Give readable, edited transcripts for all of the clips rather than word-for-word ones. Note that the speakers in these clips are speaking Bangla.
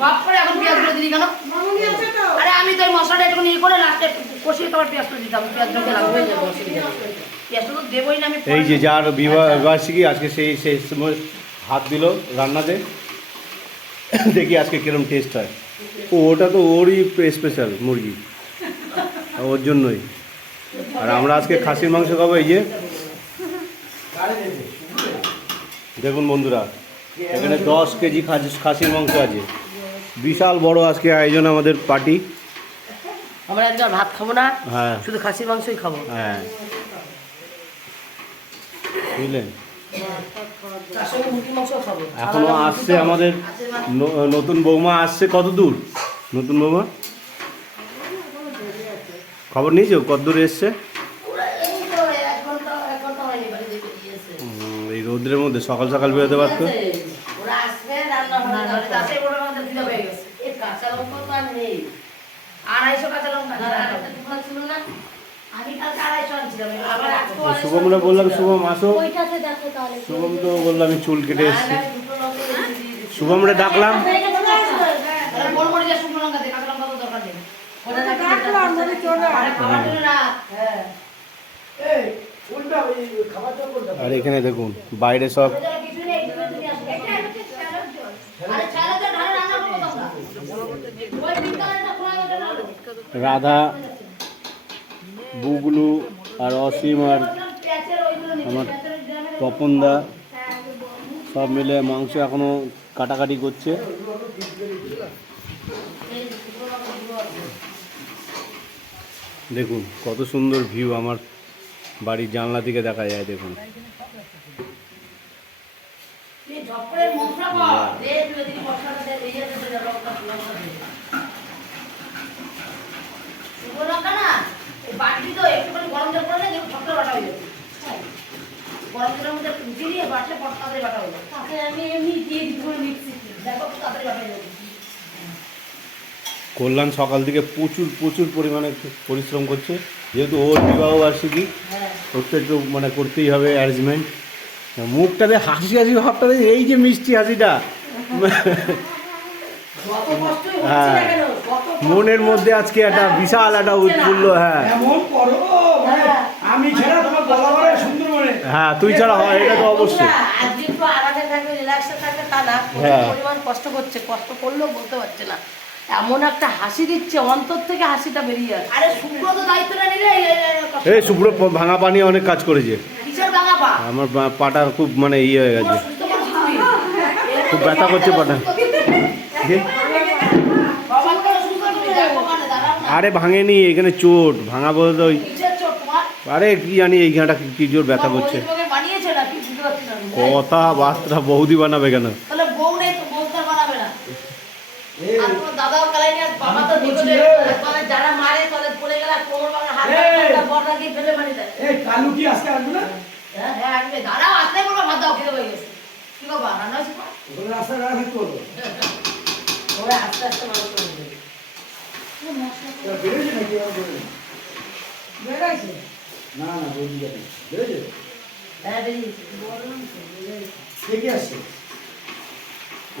ভাব করে এখন পেঁয়াজগুলো দিলি কেন? আরে আমি তো মশলাটা একটু নিয়ে করে লাস্টে কষিয়ে তোমার পেঁয়াজটা দিতাম, পেঁয়াজটাকে লাগবে পেঁয়াজটা তো দেবই না আমি। এই যে যার বিবাহবার্ষিকী আজকে সেই সময় হাত দিল রান্নাতে, দেখি আজকে কিরম টেস্ট হয়। ওটা তো ওরই স্পেশাল মুরগি, ওর জন্যই। আর আমরা আজকে খাসির মাংস খাবো। এই যে দেখুন বন্ধুরা, এখানে 10 কেজি খাসির মাংস আছে। বিশাল বড় আজকে আয়োজন আমাদের পার্টি। আমরা আজকে ভাত খাবো না, হ্যাঁ শুধু খাসির মাংসই খাবো। হ্যাঁ বুঝলেন। এখনো আসছে আমাদের নতুন বৌমা আসছে। কত দূর নতুন বৌমা খবর নিয়েছো? কত দূর এসছে? এই রোদ্রের মধ্যে সকাল সকাল বেরোতে পারতো। শুভমরা বললাম শুভম আসো, শুভম তো বললাম আমি চুল কেটে এসছি। শুভমরা ডাকলাম, আর এখানে দেখুন বাইরে সব রাধা, বুগলু আর অসীম আর আমার তপনদা সব মিলে মাংস এখনো কাটাকাটি করছে। দেখুন কত সুন্দর ভিউ আমার বাড়ির জানলা থেকে দেখা যায়। দেখুন কল্যাণ সকাল থেকে প্রচুর পরিমাণে পরিশ্রম করছে, যেহেতু ওর বিবাহবার্ষিকী, ওর তো একটু মানে করতেই হবে অ্যারেঞ্জমেন্ট। মুখটাতে হাসি ভাবটা, এই যে মিষ্টি হাসিটা, হ্যাঁ মনের মধ্যে আজকে একটা বিশাল একটা উৎফুল্ল। হ্যাঁ হ্যাঁ তুই ছাড়া হয় এটা তো অবশ্যই। হ্যাঁ কষ্ট করছে, কষ্ট করলেও বলতে পারছে না, এমন একটা হাসি দিচ্ছে অন্তর থেকে, হাসিটা বেরিয়ে যাচ্ছে। আরে শুভ্র তো দায়িত্বটা নিলে। এই শুভ্র ভাঙা পানি অনেক কাজ করেছে। আমার পাটা খুব মানে ইয়ে হয়ে গেছে, খুব ব্যথা করছে পাটা। আরে ভাঙেনি, এখানে চোট ভাঙা বলতে ওই, আরে কি জানি এইখানটা কি জোর ব্যথা করছে। কথাবার্তা বৌদি বানাবে কেন?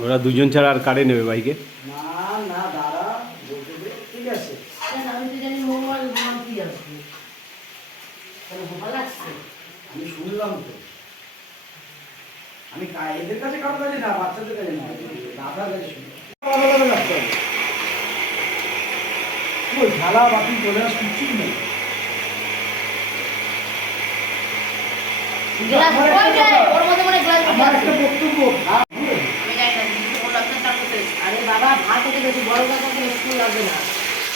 ওরা দুজন ছাড়া আর কারে নেবে বাইকে? আমি শুনলাম তো, আমি এদের কাছে কারোর কাছে না, বাচ্চাদের কাছে না, দাদার কাছে শুনলাম। ওই ঝালা বাকি চলে আস কিচ্ছু নেই। আমার একটা বক্তব্য, আরে বাবা ভাত হতে গেছি, বড় কথা স্কুল লাগবে না,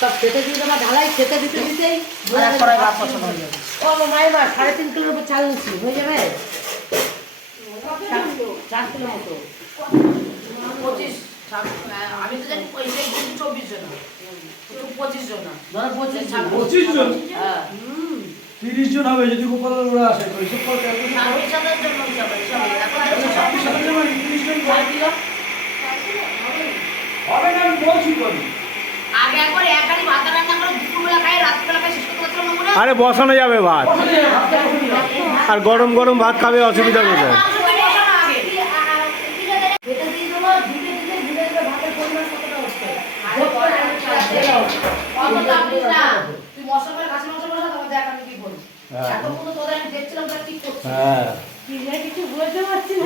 সব খেতে দিতে আমার ঢালাই খেতে দিতেই ও মায়ের মা 3.5 কিলোর উপর চাল নিচ্ছি, হয়ে যাবে 4 কিলো মতো 25। আমি তো জানি 24 জন, 25 জন, ধরো 25 জন, হ্যাঁ 30 জন হবে যদি গোপাল ওরা আসে। হবে না, আমি বলছি তো। আগে একবার একারি ভাত রান্না করে দুপুরবেলা খাই, রাত্রিবেলা খাই, শেষ করতে পারছিলাম না মনে। আরে বসানো যাবে ভাত, আর গরম গরম ভাত খাবে, অসুবিধা কোথায়? আগে হ্যাঁ কিছু বলতে পারছি না।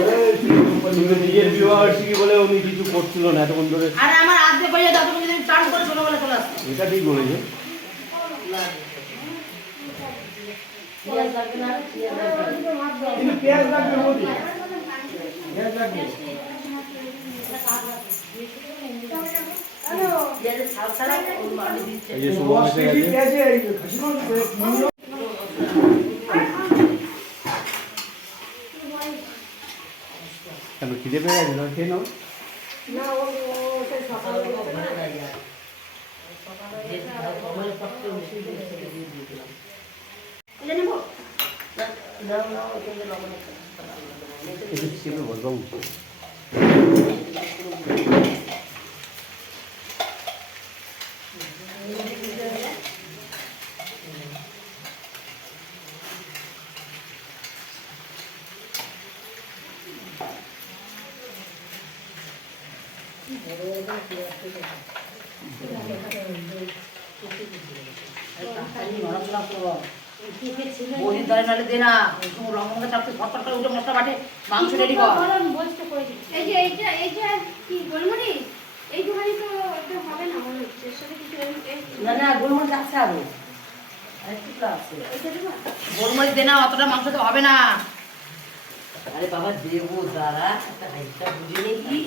কিন্তু নিজের বিবাহবার্ষিকী বলে উনি কিছু করছিল না এতক্ষণ ধরে। আরে আমার আজকে পয়সা দাও, তুমি যদি চান করে ছোটবেলা চলে আসতো। এটা ঠিক বলেছে। পেঁয়াজ লাগবে না, পেঁয়াজ লাগবে না। কিন্তু পেঁয়াজ লাগবে মোদি, পেঁয়াজ লাগবে। পেঁয়াজের ছাল ছাড়া ওই মাটি দিচ্ছে। এই যে শুভ 10 এসে কেজি গেছে। পেঁয়াজে এই খাসি মাংস করে কিনলো। কেন খিদে পেয়ে গেছে না? খেয়ে নাও। একটু চেপে বস বাবু। বৌদির ধারে নাহলে দে না, লঙ্কা চাপতে ফটফট করে উঠে মশলা বাটে, মাংস রেডি কর। এই যে এইটা কি গোলমরিচ? এইটুখানি তো একটু হবে না মনে হচ্ছে। এর সাথে কিছু না না, গোলমরিচ আছে আরো, আরেকটু আছে। গোলমরিচ দে না, অতটা মাংস তো হবে না। আরে বাবা দেবো, দাঁড়া একটা হাইটটা বুঝে নেই।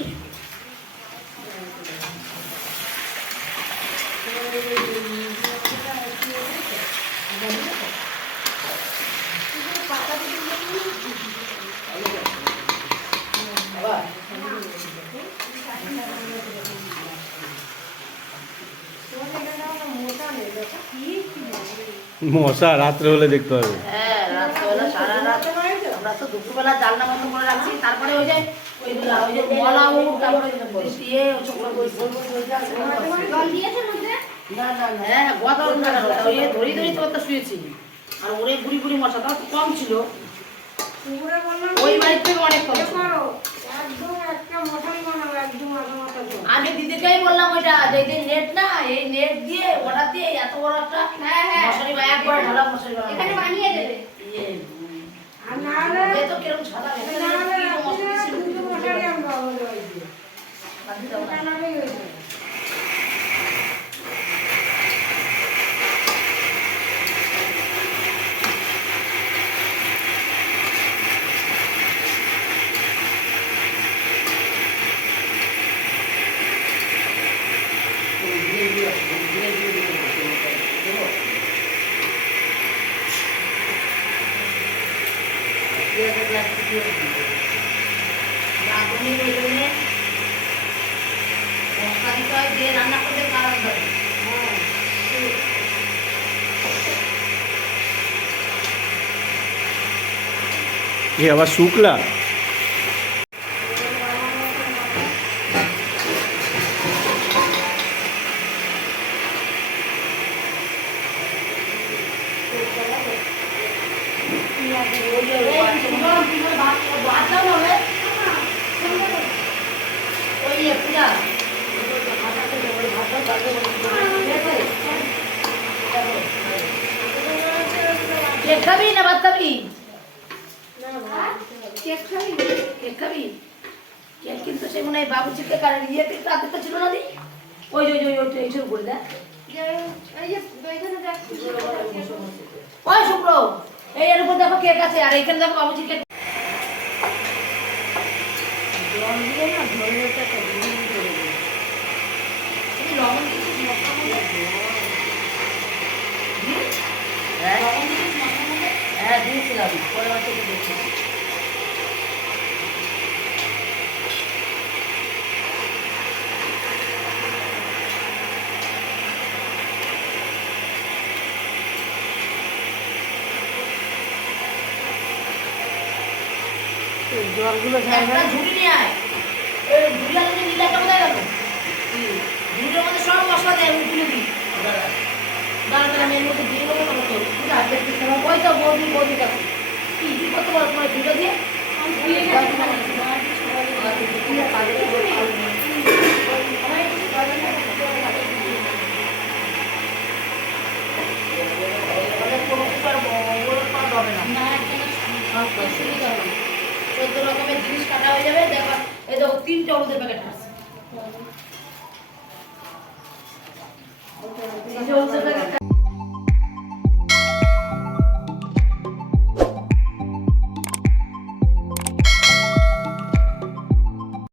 মশা রাত্রে হলে দেখতে হবে। হ্যাঁ, রাত্রেবেলা সারা রাত আমরা তো দুপুরবেলা জানলা বন্ধ করে রাখছি, তারপরে ওই যে মলা উঠ, তারপরে দিয়ে জল দিয়েছে মধ্যে? না না না, হ্যাঁ গোয়া ধরি ধরি তো শুয়েছি। আর ওরে বুড়ি বুড়ি মশা তাও তো কম ছিল, পুকুরে বললাম ওই বাড়ির থেকে অনেক কম ছিল। করো একদম একটা মশাই বানাও, একদম মাথা জল। আমি দিদিকেই বললাম ওইটা, যে এই নেট না, এই নেট দিয়ে ওটা দিয়ে এত বড় একটা মশারি বা একবার ঢালা মশারি এখানে বানাবো। বানিয়ে দেবে। ইয়ে, আর না হলে এ তো কিরকম সাদা ভেতরে না হলে কি মশারি ছিল, দুটো মশারি আনবো আমাদের বাড়িতে। বাঁধি দাও না। ওটা নামেই হয়েছে। রান্না করতে কারণ এ আবার শুক্লা। কেক খাবি না ভাত খাবি? কেক খাবি? কেক খাবি? কেক কিন্তু সে মনে হয় বাবুচিকে কারণ ইয়েতে তাদের তো ছিল না দি, ওই যে ওই এইসব করে দেয়। এই যে এখানে দেখ। ওই শুক্র, এই এর উপর দেখো কেক আছে, আর এখানে দেখো বাবুজি কেক। জল দিয়ে না ধরে লবণ দিয়েছিস মশলার মধ্যে? হ্যাঁ লবণ দিয়েছিস মশলার মধ্যে? হ্যাঁ দিয়েছিলাম, পরে বার থেকে দেখছি। জলগুলো একটা ঝুড়ি নিয়ে আয়, ওই ঝুড়ি আনলে নীলাটা কোথায় গেল? ঝুড়ির মধ্যে সব মশলা দেয়, আমি তুলে দিই। দাঁড়া আমি এর মধ্যে দিয়ে দেবো না তো, ওই তো বৌদি কাছে কি করতে পারো তোমার ঝুড়ি দিয়ে? কোনো কিছু আর হবে না। সুবিধা হবে 14 রকমের জিনিস কাটা হয়ে যাবে। দেখো এই দেখো 3টে হলুদের প্যাকেট আছে। এই যে হলুদের